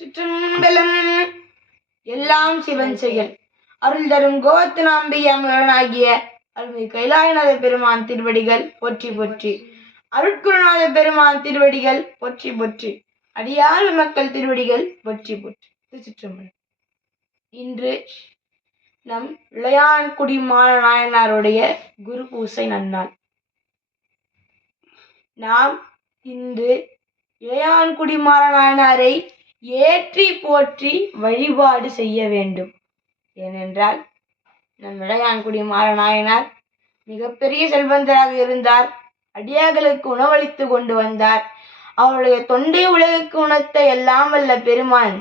சுற்றம்பலம் எல்லாம் சிவன் செயல். அருள் தரும் கோத்து நாம்பியாகிய அருள்மிகு கைலாயநாத பெருமான் திருவடிகள் போற்றி போற்றி. அருட்குருநாத பெருமான் திருவடிகள் போற்றி போற்றி. அடியார் மக்கள் திருவடிகள் போற்றி போற்றி. திருச்சிற்றம்பலம். இன்று நம் இளையான்குடி நாயனாருடைய குரு பூசை நன்னாள். நாம் இன்று இளையான்குடி நாயனாரை ஏற்றி போற்றி வழிபாடு செய்ய வேண்டும். ஏனென்றால் நம் இடையான்குடி மாறநாயனார் மிகப்பெரிய செல்வந்தராக இருந்தார். அடியார்களுக்கு உணவளித்து கொண்டு வந்தார். அவருடைய தொண்டை உலகுக்கு உணர்த்த எல்லாம் வல்ல பெருமான்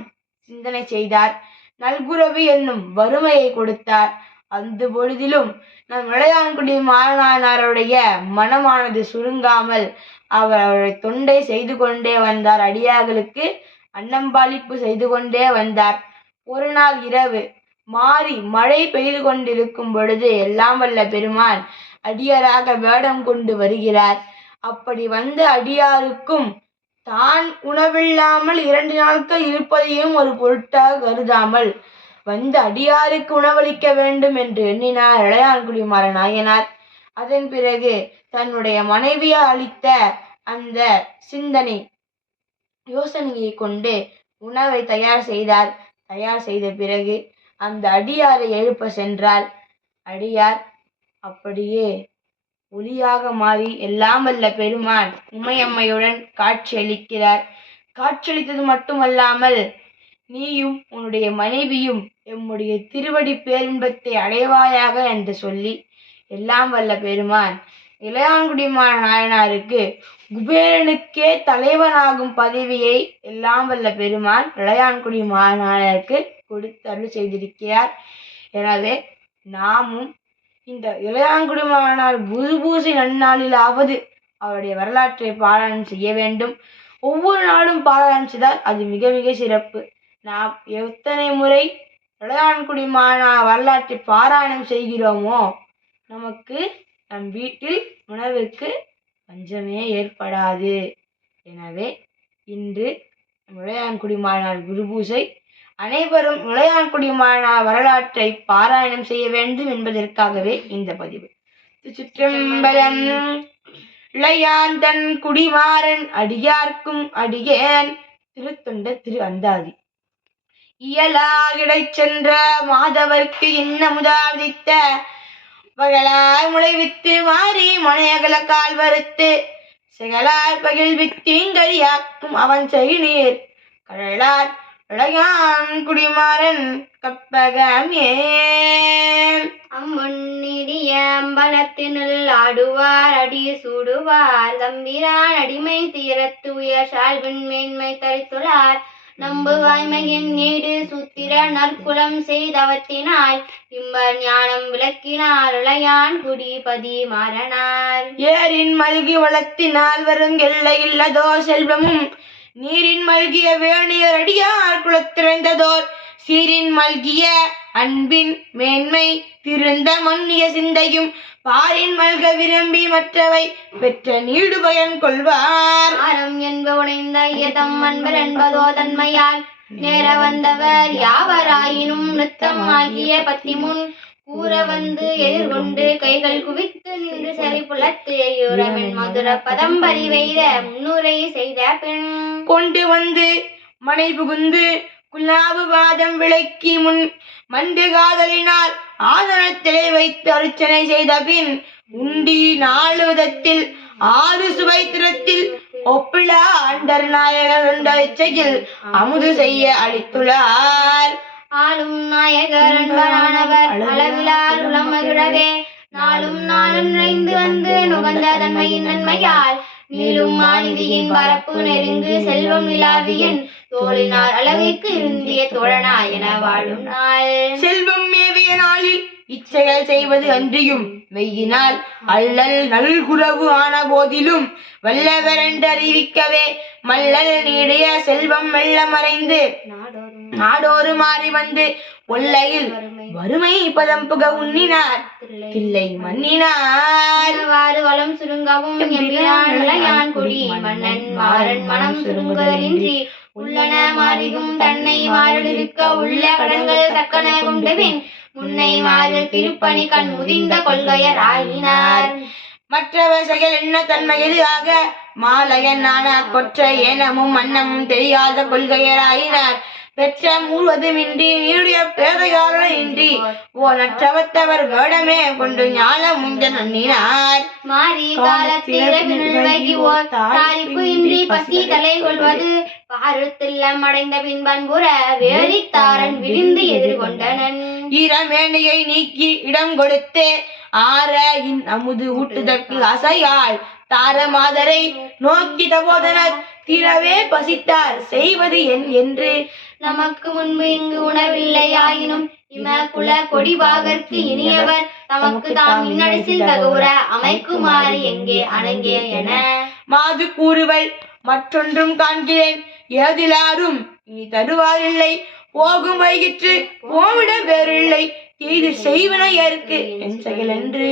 சிந்தனை செய்தார். நல்குரவு என்னும் வறுமையை கொடுத்தார். அந்த பொழுதிலும் நம் இளையான்குடி மாறநாயனாருடைய மனமானது சுருங்காமல் அவர் அவருடைய தொண்டை செய்து கொண்டே வந்தார். அடியார்களுக்கு அன்னம்பாளிப்பு செய்து கொண்டே வந்தார். ஒரு நாள் இரவு மாறி மழை பெய்து கொண்டிருக்கும் பொழுது எல்லாம் வல்ல பெருமான் அடியாராக வேடம் கொண்டு வருகிறார். அப்படி வந்த அடியாருக்கும் தான் உணவில்லாமல் இரண்டு நாட்கள் இருப்பதையும் ஒரு பொருட்டாக கருதாமல் வந்து அடியாருக்கு உணவளிக்க வேண்டும் என்று எண்ணினார் இளையான்குடிமார நாயனார். அதன் பிறகு தன்னுடைய மனைவியா அளித்த அந்த சிந்தனை யோசனையை கொண்டு உணவை தயார் செய்தார். தயார் செய்த பிறகு அந்த அடியாரை எழுப்ப சென்றால் அடியார் அப்படியே ஒளியாக மாறி எல்லாம் வல்ல பெருமான் உமையம்மையுடன் காட்சியளிக்கிறார். காட்சியளித்தது மட்டுமல்லாமல் நீயும் உன்னுடைய மனைவியும் எம்முடைய திருவடி பேரின்பத்தை அடைவாயாக என்று சொல்லி எல்லாம் வல்ல பெருமான் இளையான்குடி நாயனாருக்கு குபேரனுக்கே தலைவனாகும் பதவியை எல்லாம் வல்ல பெருமான் இளையான்குடி நாயனாருக்கு கொடுத்தருள் செய்திருக்கிறார். எனவே நாமும் இந்த இளையான்குடி மாநாள் குரு பூசை நன்னாளிலாவது அவருடைய வரலாற்றை பாராயணம் செய்ய வேண்டும். ஒவ்வொரு நாளும் பாராயணம் செய்தால் அது மிக மிக சிறப்பு. நாம் எத்தனை முறை இளையான்குடி மாநா வரலாற்றை பாராயணம் செய்கிறோமோ நமக்கு நம் வீட்டில் உணவுக்கு பஞ்சமே ஏற்படாது. எனவே இன்று இளையான்குடி மாநாள் குருபூசை அனைவரும் இளையான்குடி மாநாள் வரலாற்றை பாராயணம் செய்ய வேண்டும் என்பதற்காகவே இந்த பதிவு. சிற்றம்பலம் இளையாந்தன் குடிமாறன் அடியார்க்கும் அடியேன். திருத்தொண்ட திரு அந்தாதி. இயலாகிடச் சென்ற மாதவர்க்கு இன்னமுதாதித்த முதாதித்த பகலாய் முளைவித்து மாறி மனையகல கால் வறுத்து செகலார் பகில் வித்தீங்கரியாக்கும் அவன் செய்நீர். கடலார் இளையான் குடிமாறன் கப்பகம் ஏன்? அம்முன்னிடிய அம்பலத்தினுள் ஆடுவார் அடி சூடுவார். தம்பிரான் அடிமை தீரத்து உயர் சால்வின் மேன்மை தரித்துளார் நம்பு வாய்மையின் நீடு சுத்திர நற்குலம் செய்தவத்தினால் இம்பர் ஞானம் விளக்கினார் இளையான் குடிபதி மாறனார். ஏரின் மல்கி வளத்தினால் வரும் எல்லை இல்லதோ செல்வமும் நீரின் மல்கிய வேணியர் அடியார் குலத்திறந்ததோர் சீரின் மல்கிய அன்பின் மேன்மை திருந்த மன்னிய சிந்தையும் பாரின் மல்க விரும்பி மற்றவை பெற்ற நீடு பயன் கொள்வார். ஆரம் என்ப உடைந்த இதம் அன்பர் என்பதோ தன்மையால் நேர வந்தவர் யாவராயினும் நித்தம் ஆகிய பத்தி முன் கூற வந்து எதிர்கொண்டு கைகள் குவித்து நின்று சரி புலத்து மதுர பதம் பறிவெய்த முன்னுரை செய்த பெண். கொண்டு வந்து மனை புகுந்து குலாபு விளக்கி முன் மண்டு காதலினால் ஆசனத்திலே வைத்து அர்ச்சனை செய்த பின் உண்டி நாலு விதத்தில் ஆறு சுவைத்திரத்தில் ஒப்பிழா அண்டர் நாயகர் என்ற இச்சையில் அமுது செய்ய அளித்துள்ளார். ஆளும் நாயகர் அன்பரானவர் அளவிலார் உலமகிழவே நாளும் நாளும் நிறைந்து வந்து நுகர்ந்த தன்மையின் நன்மையால் நீளும் மாநிதியின் பரப்பு நெருங்கு செல்வம் நிலாவியின் தோழினார் அழகுக்கு இருந்திய தோழனாய் என வாழும் நாள் செல்வம் மேவிய நாளில் இச்செயல் செய்வது அன்றியும் மெய்யினால் அல்லல் நல்குறவு ஆன போதிலும் வல்லவரென்று அறிவிக்கவே மல்லல் நீடிய செல்வம் மெல்ல மறைந்து நாடோறும் நாடோறு மாறி வந்து ஒல்லையில் வறுமை பதம் புக உண்ணினார். தில்லை மன்னினார். வாறு வளம் சுருங்கவும் இளையான் குடி மன்னன் மாறன் மனம் சுருங்குதலின்றி உள்ளன மாறிகும் தன்னை மாறிருக்க உள்ள கடன்கள் தக்கன கொண்டபின் முன்னை மாறில் திருப்பணி கண் முதிர்ந்த கொள்கையர் ஆயினார் மற்றவர் செயல் என்ன தன்மையது ஆக மாலையனான கொற்ற ஏனமும் அன்னமும் தெரியாத கொள்கையராயினார். பெற்ற முழுவதுமின்றி நீருடைய பேதையாளர் இன்றி ஓ நற்றவத்தவர் வேடமே கொண்டு ஞானம் முஞ்ச நன்னினார் மாறி காலத்தில் ஓர் தாரிப்பு இன்றி பசி தலை கொள்வது. பாருத்தில்லம் அடைந்த பின்பன்புற வேலித்தாரன் விரிந்து எதிர்கொண்டனன். ஈரமேனியை நீக்கி இடம் கொடுத்தே ஆற இன் அமுது ஊட்டுதற்கு அசையாள். தார மாதரை நோக்கி தபோதனர் தீரவே பசித்தார். செய்வது என் என்று நமக்கு முன்பு இங்கு உணவில்லை ஆயினும் இம குல கொடிபாகற்கு இனியவர். தமக்கு தாம் இன்னடிசில் தகவுற அமைக்குமாறு எங்கே அணங்கே என. மாது கூறுவல் மற்றொன்றும் காண்கிறேன். ஏதிலாரும் இனி தருவாரில்லை. போகும் வைகிற்று போவிட வேறில்லை. தீது செய்வன ஏற்கு என் செயல் என்று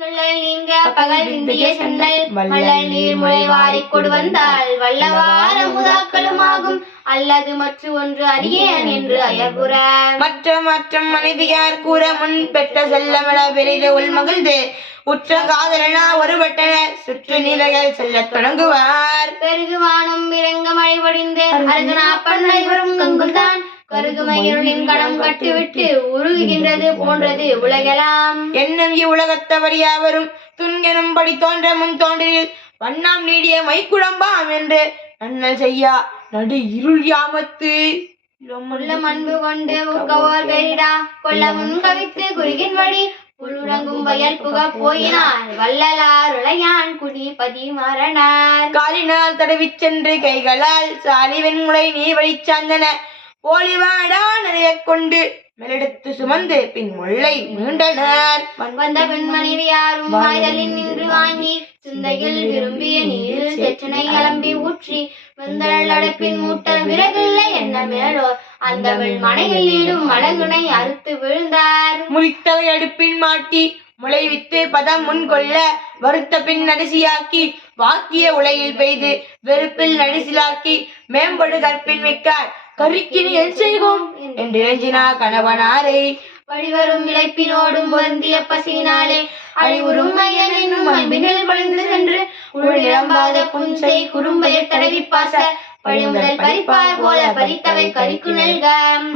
சொல்லல் நீங்க பகல் விந்திய சென்னல் வள்ளல் நீர் முளைவாரி கொடு வந்தால் வல்லவார முதாக்களுமாகும். அல்லது மற்ற ஒன்று அறியேன் என்று அயர்புற மற்ற மற்ற மனைவியார் கூற முன் பெற்ற செல்லமென பெரிது உள்மகிழ்ந்து உற்ற காதலனா ஒருவட்டன சுற்று நிலைகள் செல்லத் தொடங்குவார். பெருகுவானம் இறங்க மழை பொழிந்து அருகுனா பண்ணை வரும் கங்குல்தான். கருகுமயிருளின் கடம் கட்டுவிட்டு உருகுகின்றது போன்றது உலகெல்லாம் என்னும் இவ்வுலகத்தவர் யாவரும் துன்கெனும் படி தோன்ற முன் தோன்றில் வண்ணாம் நீடிய மைக்குழம்பாம் என்று நன்னல் செய்யா நடு இருள் யாமத்து. அன்பு கொண்டு உக்கவோர் கொல்ல முன் கவித்து குறுகின் வழி புல்லுறங்கும் வயல் புக போயினார் வள்ளலார் உளையான் குடி பதி மரணார் காலினால் தடவிச் சென்று கைகளால் சாலி வெண்முளை நீர் வழிச் சார்ந்தன போலிவாடா நிறைய கொண்டு மேலெடுத்து சுமந்து பின் முல்லை மீண்டனர். வந்த பெண்மனைவி யாரும் வாய்தலில் நின்று வாங்கி சிந்தையில் விரும்பிய நீரில் செற்றனை கிளம்பி ஊற்றி வெந்தழல் அடைப்பின் மூட்டல் விறகில்லை என்ன மேலோர் அந்த மனையில் நீடும் மடகுனை அறுத்து விழுந்தார். முறித்தவை அடுப்பின் மாட்டி முளைவித்து பதம் முன் கொள்ள வறுத்த பின் நடிசியாக்கி வாக்கிய உலையில் பெய்து வெறுப்பில் நடிசிலாக்கி மேம்படு கற்பின் மிக்கார். கருக்கினி என் செய்வோம் என்று எஞ்சினா கணவனாரை. வழிவரும் இழைப்பினோடும் பொருந்திய பசியினாலே அழிவுறும் மையன் என்னும் அன்பினில் பழிந்து சென்று உள் நிரம்பாத புன்சை குறும்பெயர் தடவி பாச பழிமுதல் பறிப்பார் போல பறித்தவை கறிக்கு நல்க.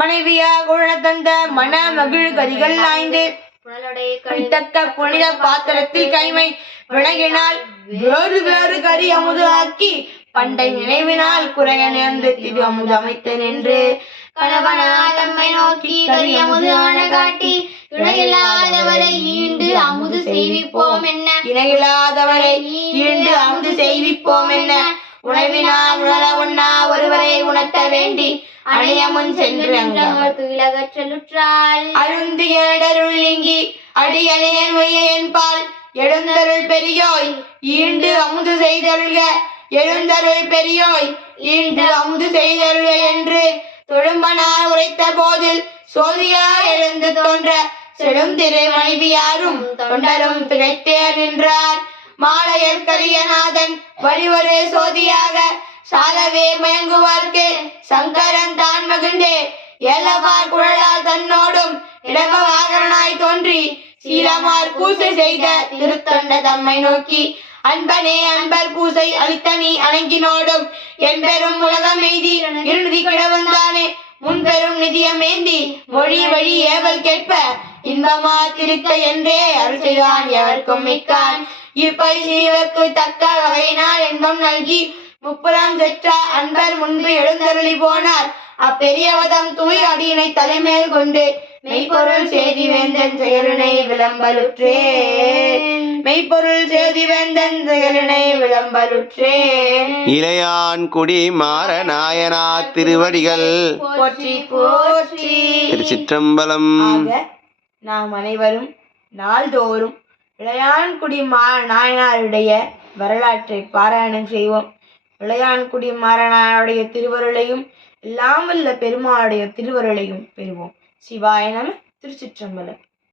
மனைவியா குழ தந்த மன மகிழ் கரிகள் ஆய்ந்து புனித பாத்திரத்தில் கைமை விலகினால் வேறு வேறு கரி அமுது ஆக்கி பண்டை நினைவினால் குறைய நேர்ந்து திரு அமுது அமைத்தன் என்று கணவனா தம்மை நோக்கி கரி அமுது ஆன காட்டி இணையில்லாதவரை ஈண்டு அமுது செய்விப்போம் என்ன? இணையில்லாதவரை ஈண்டு அமுது செய்விப்போம் என்ன? உணவினால் உணர உண்ணா ஒருவரை உணர்த்த வேண்டி அணிய முன் சென்று செலுற்றாள் அழுந்து ஏடருள் நீங்கி அடியணியன் உயன் பால் எழுந்தருள் பெரியோய் ஈண்டு அமுது செய்தருள்க. எழுந்தருள் பெரியோய் இன்று அமுது செய்தருள்க என்று தொழும்பனார் உரைத்த போதில் சோதியா எழுந்து தோன்ற செடும் திரு மனைவியாரும் தொண்டரும் திகைத்தே நின்றார். மாலையர் கரியநாதன் வழிவரு சோதியாக சாலவே மயங்குவார்க்கு சங்கரன் தான் மகிழ்ந்தே. ஏலவார் குழலால் தன்னோடும் இடபவாகரனாய் தோன்றி சீலமார் பூசை செய்த திருத்தொண்ட தம்மை நோக்கி அன்பனே அன்பர் பூசை அளித்தனி அணங்கினோடும் என் பெரும் உலகம் எய்தி இருநிதி கிடவந்தானே. முன்பெரும் நிதியமேந்தி மொழி வழி ஏவல் கேட்ப இன்பமா திருக்க என்றே அருள் செய்தான் எவர்க்கும் மிக்கான். இப்பரிசீவர்க்கு தக்க வகையினால் இன்பம் நல்கி முப்புறம் செற்ற அன்பர் முன்பு எழுந்தருளி போனார். அப்பெரியவதம் தூய் அடியினை தலைமேல் கொண்டு மெய்ப்பொருள் செய்தி வேந்தன் செயலினை விளம்பலுற்றே. மெய்ப்பொருள் செய்தி வேந்தன் செயலினை விளம்பலுற்றேன் இளையான் குடி மாற நாயனா திருவடிகள். போற்றி போற்றி. திருச்சிற்றம்பலம். நாம் அனைவரும் நாள்தோறும் இளையான்குடி மா நாயனாருடைய வரலாற்றை பாராயணம் செய்வோம். இளையான்குடி மாறனாருடைய திருவருளையும் எல்லாம் வல்ல பெருமாளுடைய திருவருளையும் பெறுவோம். சிவாய நம திருச்சிற்றம்பலம்.